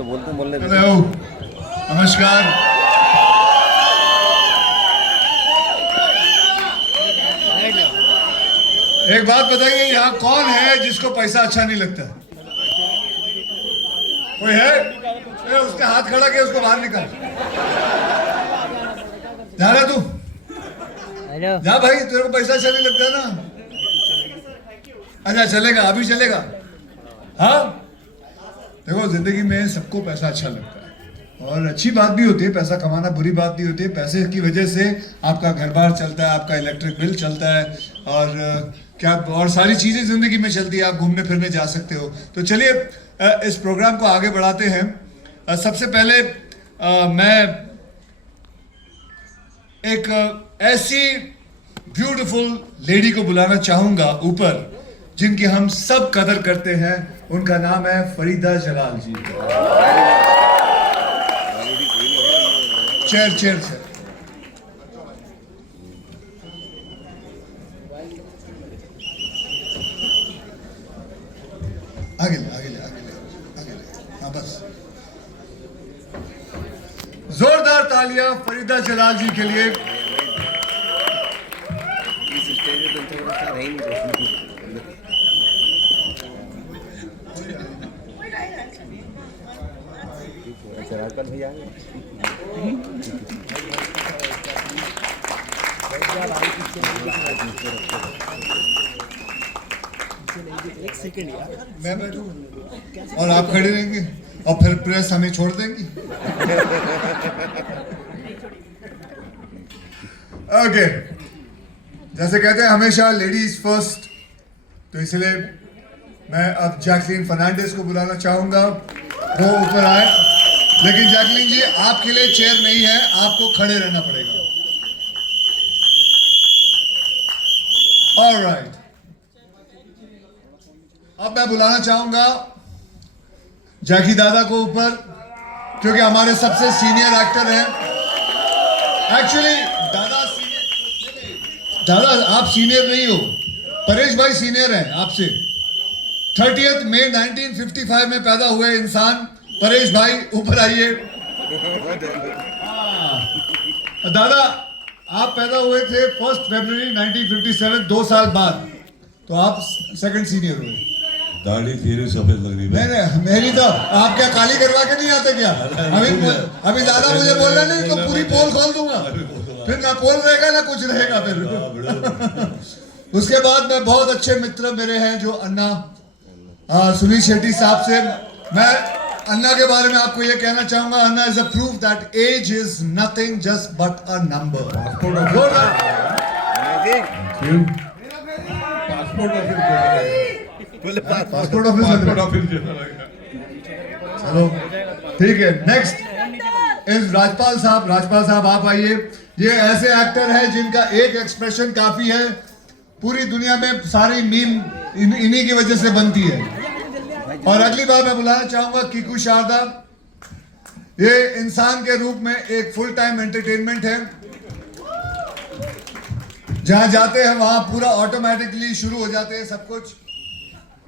तो बोलते बोलने हेलो, नमस्कार। एक बात बताइए, यहाँ कौन है जिसको पैसा अच्छा नहीं लगता? कोई है? उसने हाथ खड़ा किया, उसको बाहर निकाल। जा रहा तू? जा भाई, तेरे को पैसा अच्छा नहीं लगता ना? अच्छा चलेगा, अभी चलेगा। हाँ देखो, जिंदगी में सबको पैसा अच्छा लगता है और अच्छी बात भी होती है। पैसा कमाना बुरी बात नहीं होती है। पैसे की वजह से आपका घर बार चलता है, आपका इलेक्ट्रिक बिल चलता है और क्या और सारी चीज़ें ज़िंदगी में चलती है। आप घूमने फिरने जा सकते हो। तो चलिए इस प्रोग्राम को आगे बढ़ाते हैं। सबसे पहले मैं एक ऐसी ब्यूटीफुल लेडी को बुलाना चाहूँगा ऊपर, जिनकी हम सब कदर करते हैं। उनका नाम है फरीदा जलाल जी। चेयर चेयर से आगे ले, आगे ले, आगे ले, आगे ले। हाँ बस, जोरदार तालियां फरीदा जलाल जी के लिए। एक सेकंड यार, मैं बैठूं और आप खड़े रहेंगे और फिर प्रेस हमें छोड़ देंगी। ओके, जैसे कहते हैं हमेशा लेडीज फर्स्ट, तो इसलिए मैं अब जैकलीन फर्नांडिस को बुलाना चाहूंगा। वो ऊपर आए। लेकिन जैकलीन जी, आपके लिए चेयर नहीं है, आपको खड़े रहना पड़ेगा। ऑलराइट, अब मैं बुलाना चाहूंगा जैकी दादा को ऊपर, क्योंकि हमारे सबसे सीनियर एक्टर हैं। एक्चुअली दादा आप सीनियर नहीं हो, परेश भाई सीनियर हैं आपसे। 30 मई 1955 में पैदा हुए इंसान परेश भाई, ऊपर आइए। दादा आप पैदा हुए थे 1 फरवरी 1957, 2 साल बाद, तो आप सेकंड सीनियर हुए। दाढ़ी फिर सफेद लग रही है। नहीं मेरी तो, आप क्या काली करवा के नहीं आते क्या? अभी दादा मुझे बोलना नहीं तो पूरी पोल खोल दूंगा, फिर ना पोल रहेगा ना कुछ रहेगा फिर। उसके बाद में बहुत अच्छे मित्र मेरे हैं जो अन्ना सुनील शेट्टी साहब से। मैं अन्ना के बारे में आपको ये कहना चाहूंगा, Anna is a proof that age is nothing just but a number. Passport office चलो ठीक है। नेक्स्ट इज राजपाल साहब। राजपाल साहब आप आइए। ये ऐसे एक्टर हैं जिनका एक एक्सप्रेशन काफी है, पूरी दुनिया में सारी मीम इन्हीं की वजह से बनती है। और अगली बार मैं बुलाना चाहूंगा कीकू शारदा। ये इंसान के रूप में एक फुल टाइम एंटरटेनमेंट है। जहां जाते हैं वहां पूरा ऑटोमेटिकली शुरू हो जाते हैं सब कुछ।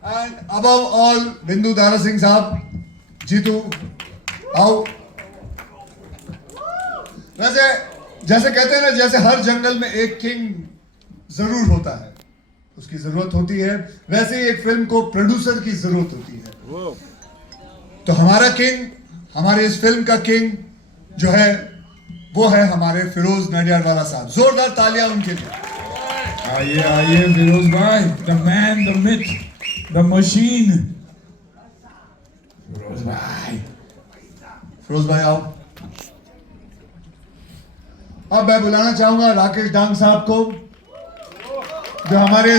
एंड अबव ऑल बिंदु दारा सिंह साहब। जीतू आओ। वैसे जैसे कहते हैं ना, जैसे हर जंगल में एक किंग जरूर होता है, उसकी जरूरत होती है, वैसे ही एक फिल्म को प्रोड्यूसर की जरूरत होती है। तो हमारा किंग, हमारे इस फिल्म का किंग जो है वो है हमारे फिरोज नडियाडवाला साहब। जोरदार तालियां उनके लिए। आइए आइए फिरोज भाई, the man, the myth, the machine. Firoz भाई आओ। अब मैं बुलाना चाहूंगा राकेश डांग साहब को, जो हमारे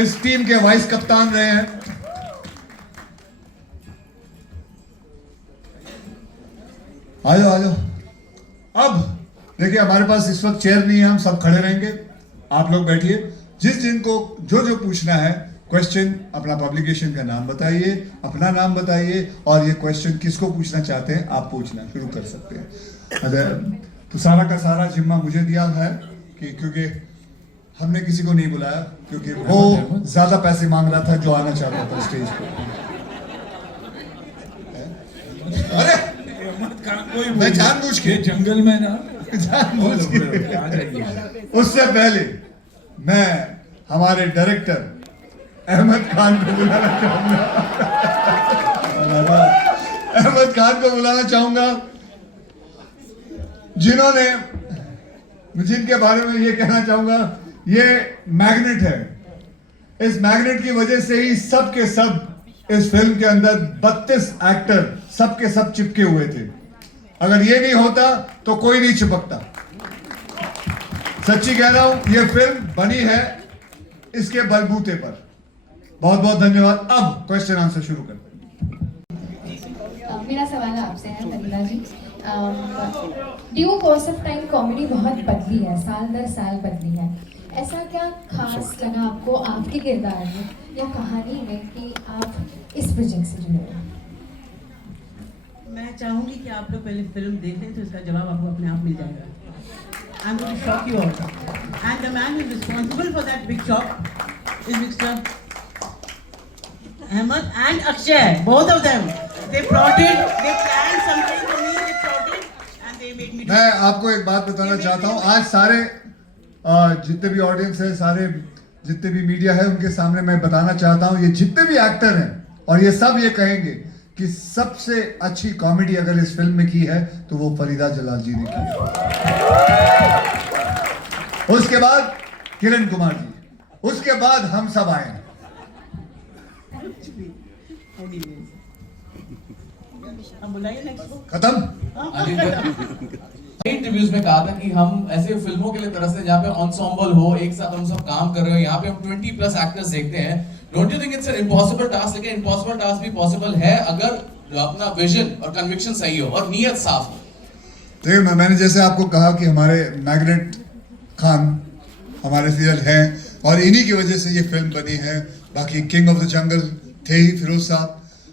इस टीम के वाइस कप्तान रहे हैं। आ जाओ आ जाओ। अब देखिए, हमारे पास इस वक्त चेयर नहीं है, हम सब खड़े रहेंगे, आप लोग बैठिए। जिस जिनको जो पूछना है क्वेश्चन, अपना पब्लिकेशन का नाम बताइए, अपना नाम बताइए, और ये क्वेश्चन किसको पूछना चाहते हैं आप पूछना शुरू कर सकते हैं। तो सारा का सारा जिम्मा मुझे दिया है कि क्योंकि हमने किसी को नहीं बुलाया, क्योंकि वो ज्यादा पैसे मांग रहा था जो आना चाहता था स्टेज पे। कोई मैं जानबूझ के ये जंगल में ना जानबूझ के आ जाइए। उससे पहले मैं हमारे डायरेक्टर अहमद खान को बुलाना चाहूंगा। अहमद खान को बुलाना चाहूंगा जिन्होंने, जिनके बारे में ये कहना चाहूंगा, ये मैग्नेट है। इस मैग्नेट की वजह से ही सब के सब इस फिल्म के अंदर 32 एक्टर सब के सब चिपके हुए थे। अगर ये नहीं होता तो कोई नहीं चिपकता। सच्ची कह रहा हूं, ये फिल्म बनी है इसके बलबूते पर। बहुत बहुत धन्यवाद। अब क्वेश्चन आंसर शुरू करते हैं। मेरा सवाल आपसे है Nandita ji. Due course of time comedy बहुत बदली है, साल दर साल बदली है। ऐसा क्या खास लगा आपको आपके किरदार में या कहानी में कि आप इस प्रोजेक्ट से जुड़े हो? मैं चाहूंगी कि आप लोग पहले फिल्म देख लें तो इसका जवाब आपको अपने आप मिल जाएगा। I am going to shock you all and the man is responsible for that big shock is mister Ahmed and Akshay, both of them. They plotted, they planned something for me, they plotted and they made me do मैं आपको एक बात बताना चाहता हूं। आज सारे जितने भी ऑडियंस है, सारे जितने भी मीडिया है, उनके सामने मैं बताना चाहता हूं, ये जितने भी एक्टर हैं और ये सब ये कहेंगे कि सबसे अच्छी कॉमेडी अगर इस फिल्म में की है तो वो फरीदा जलाल जी ने की है। उसके बाद किरण कुमार जी, उसके बाद हम सब आए हैं। अब बुलाइए नेक्स्ट को। खत्म। इंटरव्यूज में कहा था कि हम ऐसे फिल्मों के लिए तरसते हैं जहाँ पे एंसेम्बल हो, एक साथ हम सब काम कर रहे हो। यहाँ पे हम 20+ एक्टर्स देखते हैं। Don't you think it's an impossible task? लेकिन इम्पॉसिबल टास्क भी पॉसिबल है अगर अपना विजन और कन्विक्शन सही हो और नीयत साफ हो। देखिए, मैंने जैसे आपको कहा कि हमारे मैग्नेट खान हमारे सीरियल हैं और इन्हीं की वजह से ये फिल्म बनी है। बाकी किंग ऑफ द जंगल थे ही फिरोज साहब,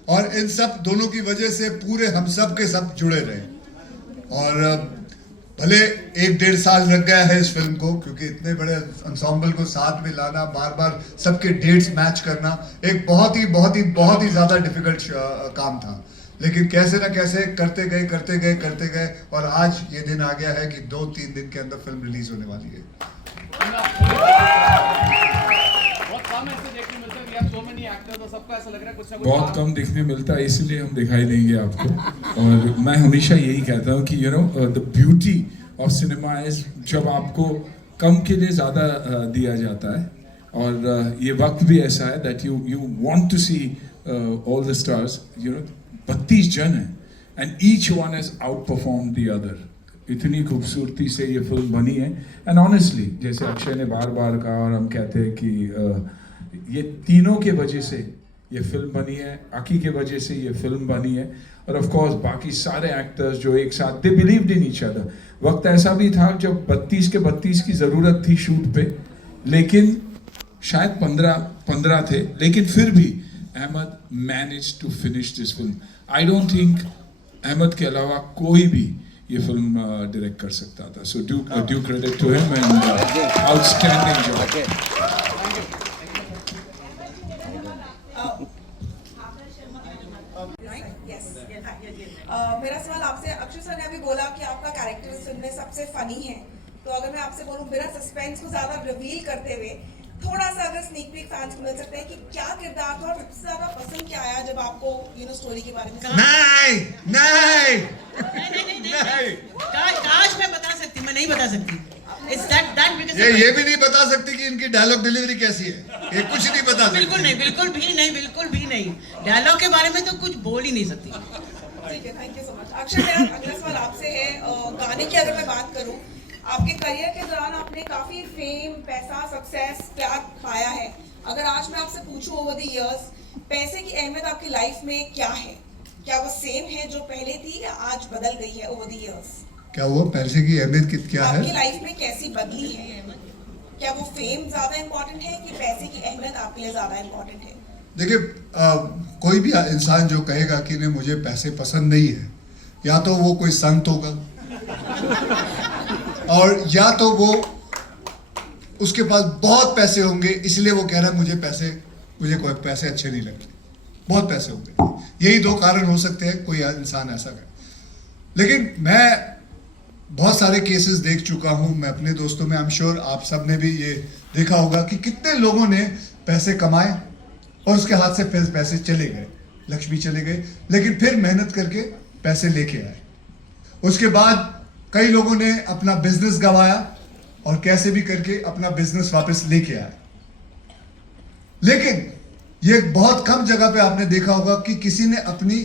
और इन सब दोनों की वजह से पूरे हम सब के सब जुड़े रहे। और भले 1-1.5 साल लग गया है इस फिल्म को, क्योंकि इतने बड़े एंसेम्बल को साथ में लाना, बार बार सबके डेट्स मैच करना एक बहुत ही ज़्यादा डिफिकल्ट काम था। लेकिन कैसे ना कैसे करते गए और आज ये दिन आ गया है कि 2-3 दिन के अंदर फिल्म रिलीज होने वाली है। बहुत कम दिखने मिलता है, इसलिए हम दिखाई देंगे आपको। और मैं हमेशा यही कहता हूँ कि the beauty of cinema is जब आपको कम के लिए ज़्यादा दिया जाता है। और ये वक्त भी ऐसा है that you want to see all the stars. 32 जन है and each one has outperform the other. इतनी खूबसूरती से ये फिल्म बनी है। एंड ऑनेस्टली, जैसे अक्षय ने बार बार कहा और हम कहते हैं कि ये तीनों के वजह से ये फिल्म बनी है, अकी के वजह से ये फिल्म बनी है, और ऑफ कोर्स बाकी सारे एक्टर्स जो एक साथ, they believed in each other. वक्त ऐसा भी था जब 32 के 32 की ज़रूरत थी शूट पे, लेकिन शायद 15 थे, लेकिन फिर भी Ahmed manage to finish this film. I don't think Ahmed के अलावा कोई भी ये फिल्म डायरेक्ट कर सकता था। So due credit to him and outstanding job. मेरा सवाल आपसे, अक्षय सर ने अभी बोला कि आपका कैरेक्टर इस फिल्म में सबसे फनी है, तो अगर मैं आपसे बोलूं बिना सस्पेंस को ज्यादा रिवील करते हुए थोड़ा सा अगर स्नीक पीक फैंस को मिल सकते हैं कि क्या किरदार था और सबसे ज्यादा पसंद क्या आया जब आपको स्टोरी के बारे में? नहीं काश मैं बता सकती, मैं नहीं बता सकती। It's that because ये भी नहीं बता सकती कि इनकी डायलॉग डिलीवरी कैसी है, ये कुछ नहीं बता सकती। बिल्कुल भी नहीं। डायलॉग के बारे में तो कुछ बोल ही नहीं सकती। ठीक है, thank you so much. Akshay, मेरा अगला सवाल आपसे है, गाने की अगर मैं बात करूं, आपके करियर के दौरान आपने काफी फेम, पैसा, सक्सेस, प्यार पाया है। अगर आज मैं आपसे पूछूं ओवर द इयर्स, पैसे की अहमियत आपकी लाइफ में क्या है? क्या वो सेम है जो पहले थी या आज बदल गई है ओवर द इयर्स? क्या हुआ? पैसे की अहमियत क्या है आपकी लाइफ में कैसी बदली है? क्या वो फेम ज्यादा इम्पोर्टेंट है कि पैसे की अहमियत आपके लिए ज्यादा इम्पोर्टेंट है? देखिए, कोई भी इंसान जो कहेगा कि नहीं मुझे पैसे पसंद नहीं है, या तो वो कोई संत होगा और या तो वो उसके पास बहुत पैसे होंगे, इसलिए वो कह रहा है मुझे कोई पैसे अच्छे नहीं लगते, बहुत पैसे होंगे। यही 2 कारण हो सकते हैं, कोई इंसान ऐसा करे। लेकिन मैं बहुत सारे केसेस देख चुका हूं, मैं अपने दोस्तों में, आई एम श्योर आप सब ने भी ये देखा होगा कि कितने लोगों ने पैसे कमाए और उसके हाथ से पैसे चले गए, लक्ष्मी चले गए, लेकिन फिर मेहनत करके पैसे लेके आए। उसके बाद कई लोगों ने अपना बिजनेस गंवाया और कैसे भी करके अपना बिजनेस वापस लेके आए। लेकिन ये बहुत कम जगह पे आपने देखा होगा कि किसी ने अपनी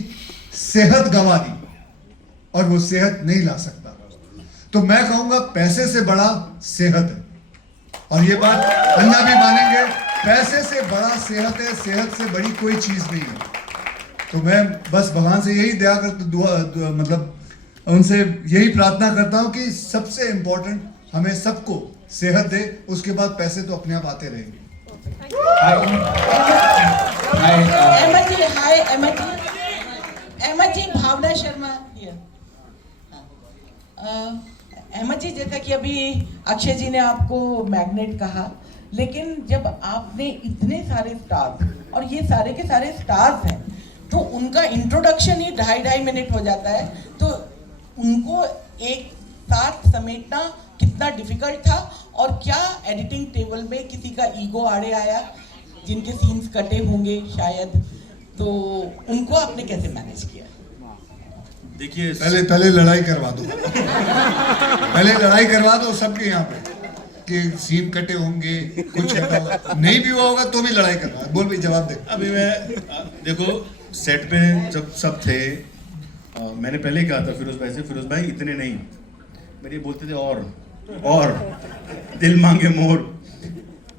सेहत गंवा दी और वो सेहत नहीं ला सकता। तो मैं कहूंगा पैसे से बड़ा सेहत है, और ये बात अन्ना भी मानेंगे, पैसे से बड़ा सेहत है, सेहत से बड़ी कोई चीज नहीं है। तो मैं बस भगवान से यही मतलब उनसे यही प्रार्थना करता हूं कि सबसे इंपॉर्टेंट हमें सबको सेहत दे, उसके बाद पैसे तो अपने आप आते रहेंगे। अहमद जी, भावना शर्मा here. अहमद जी, जैसा कि अभी अक्षय जी ने आपको मैग्नेट कहा, लेकिन जब आपने इतने सारे स्टार्स, और ये सारे के सारे स्टार्स हैं, तो उनका इंट्रोडक्शन ही 2.5 मिनट हो जाता है, तो उनको एक साथ समेटना कितना डिफिकल्ट था, और क्या एडिटिंग टेबल में किसी का ईगो आड़े आया, जिनके सीन्स कटे होंगे शायद, तो उनको आपने कैसे मैनेज किया? देखिए, पहले लड़ाई करवा दो पहले लड़ाई करवा दो सबके यहाँ पे कि सीन कटे होंगे, कुछ नहीं भी हुआ होगा तो भी लड़ाई करवा। बोल भाई, जवाब दे। अभी मैं देखो सेट पे जब सब थे, मैंने पहले कहा था फिरोज भाई से, फिरोज भाई इतने नहीं, मेरे बोलते थे और दिल मांगे मोर,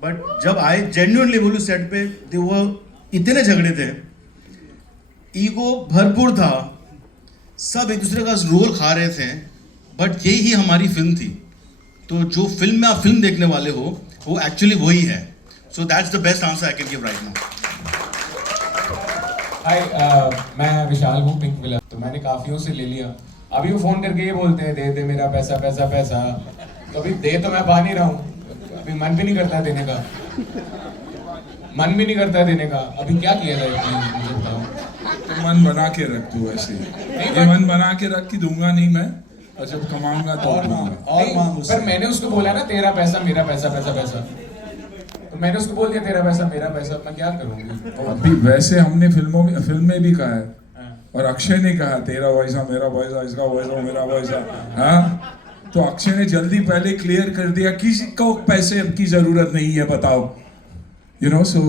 बट जब आए जेन्युइनली बोलूं सेट पे, वो इतने झगड़े थे, ईगो भरपूर था, सब एक दूसरे का रोल खा रहे थे, बट यही ही हमारी फिल्म थी। तो जो फिल्म में आप फिल्म देखने वाले हो वो एक्चुअली वही है। So that's the best answer I can give right now. Hi, मैं विशाल हूँ पिंक विला। तो मैंने काफियों से ले लिया, अभी वो फोन करके ये बोलते हैं दे दे मेरा पैसा पैसा पैसा, तो अभी दे तो मैं पा नहीं रहा हूँ, अभी मन भी नहीं करता है देने का, मन भी नहीं करता है देने का। अभी क्या किया जाए प्लीज मुझे बताओ। तो मन बना के रख तू, ऐसे ये मन बना के रख कि दूंगा नहीं मैं, और जब कमाऊंगा तो और मांग। पर मैंने उसको बोला ना तेरा पैसा मेरा पैसा पैसा पैसा, तो मैंने उसको बोल दिया तेरा पैसा मेरा पैसा, मैं क्या करूंगी। अभी वैसे हमने फिल्म में भी कहा है, और अक्षय ने कहा तेरा पैसा मेरा पैसा, इसका पैसा मेरा पैसा। हाँ, तो अक्षय ने जल्दी पहले क्लियर कर दिया, किसी को पैसे की जरूरत नहीं है, बताओ, यू नो। सो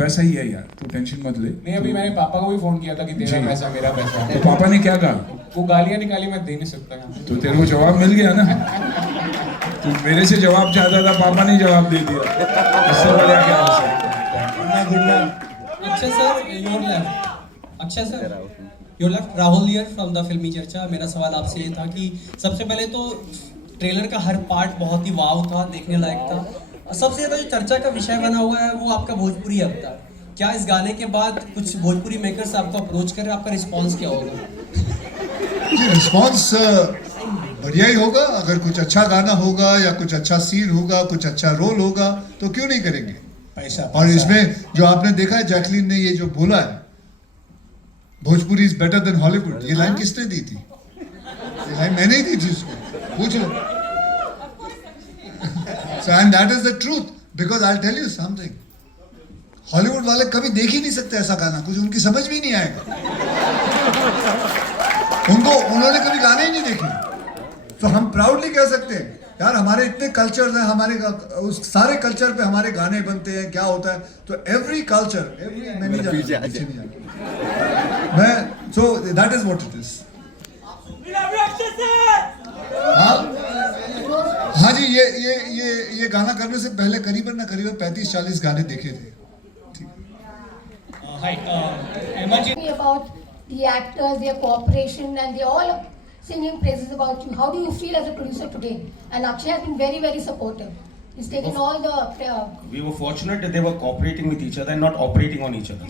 वैसा ही है यार, तू टेंशन मत ले। नहीं, अभी मैंने पापा को भी फोन किया था कि तेरा पैसा मेरा पैसा, तो पापा ने क्या कहा? वो गालियां निकाली, मैं दे नहीं सकता। तो तेरे को जवाब मिल गया ना, तू मेरे से जवाब चाहता था, पापा ने जवाब दे दिया, इससे बड़ा क्या हो सकता है। Akshay sir, your left. Akshay sir, your left. Rahul here from the फिल्मी चर्चा। मेरा सवाल आपसे ये था कि सबसे पहले तो ट्रेलर का हर पार्ट बहुत ही वाव था, देखने लायक था। सबसे ज़्यादा जो चर्चा का विषय बना हुआ है वो आपका भोजपुरी अब था। क्या इस गाने के बाद कुछ भोजपुरी मेकर्स आपको अप्रोच कर रहे हैं, आपका रिस्पांस क्या होगा? जी, रिस्पांस बढ़िया ही होगा। अगर कुछ अच्छा गाना होगा या कुछ अच्छा सीन होगा, कुछ अच्छा रोल होगा, तो क्यों नहीं करेंगे। पैसा और इसमें जो आपने देखा है, जैकलीन ने ये जो बोला है, Bhojpuri is better than Hollywood, ये लाइन किसने दी थी? ये लाइन मैंने ही दी थी उसको, पूछ लो। So, and that is the truth, because I'll tell you something. Hollywood वाले कभी देख ही नहीं सकते ऐसा गाना, कुछ उनकी समझ भी नहीं आएगा। उन्होंने कभी गाने ही नहीं देखे। तो हम प्राउडली कह सकते हैं यार, हमारे इतने कल्चर हैं, हमारे उस सारे कल्चर पे हमारे गाने बनते हैं, क्या होता है। तो एवरी कल्चर, मैं नहीं जानता, मैं, so that is what it is. हाँ जी, ये गाना करने से पहले करीबन 35-40 गाने देखे थे। About the actors, their cooperation, and they all singing praises about you. How do you feel as a producer today? And Akshay has been very, very supportive. He's taken all the. We were fortunate that they were cooperating with each other and not operating on each other.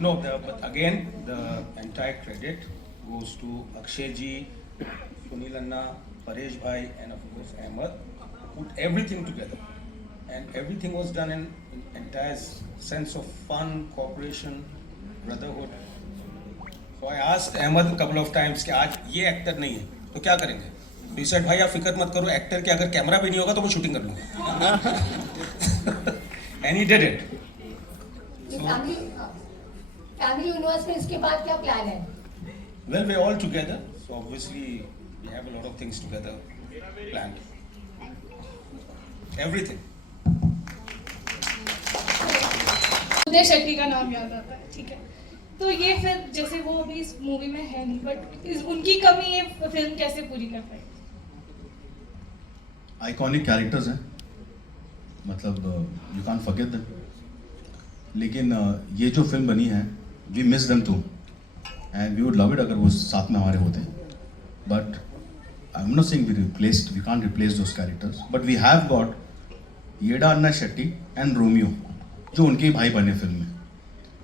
No, but again, the entire credit goes to Akshay ji, Sunil Anna, Paresh bhai, and of course Ahmed. Put everything together, and everything was done in entire sense of fun, cooperation, brotherhood. So I asked Ahmed a couple of times कि आज ये actor नहीं है तो क्या करेंगे? He said भाई आप फिक्र मत करो, एक्टर के अगर कैमरा भी नहीं होगा तो मैं शूटिंग कर लूँगा. And he did it. Family universe में इसके बाद क्या प्लान है? Well, we're all together, so obviously we have a lot of things together planned. Everything. उदय शेट्टी का नाम याद आता है, ठीक है. तो ये फिर जैसे वो अभी इस मूवी में है नहीं, बट उनकी कमी ये फिल्म कैसे पूरी कर पाई? आइकॉनिक कैरेक्टर्स हैं, मतलब यू कांट फॉरगेट देम. लेकिन ये जो फिल्म बनी है, we miss them too and we would love it अगर वो साथ में हमारे होते. But I am not saying we can't replace those characters, but we have got Yeda Anna Shetty and Romeo जो उनके भाई बने फिल्म में.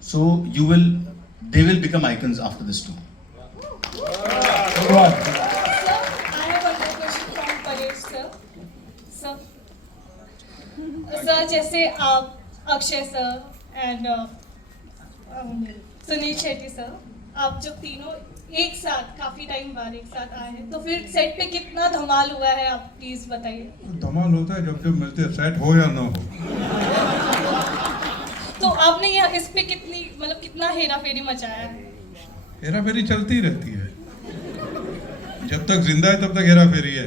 सो they will become icons after this too. Sir, I have one more question from Paresh sir. Sir, जैसे आप Akshay sir and Sunil Shetty sir, आप जब तीनों एक साथ काफी टाइम बाद एक साथ आए हैं, तो फिर सेट पे कितना धमाल हुआ है, आप प्लीज बताइए. धमाल होता है जब मिलते हैं, सेट हो या ना हो. तो आपने यहाँ इस पे कितनी मतलब कितना हेरा फेरी मचाया है? हेरा फेरी चलती रहती है, जब तक जिंदा है तब तक हेरा फेरी है.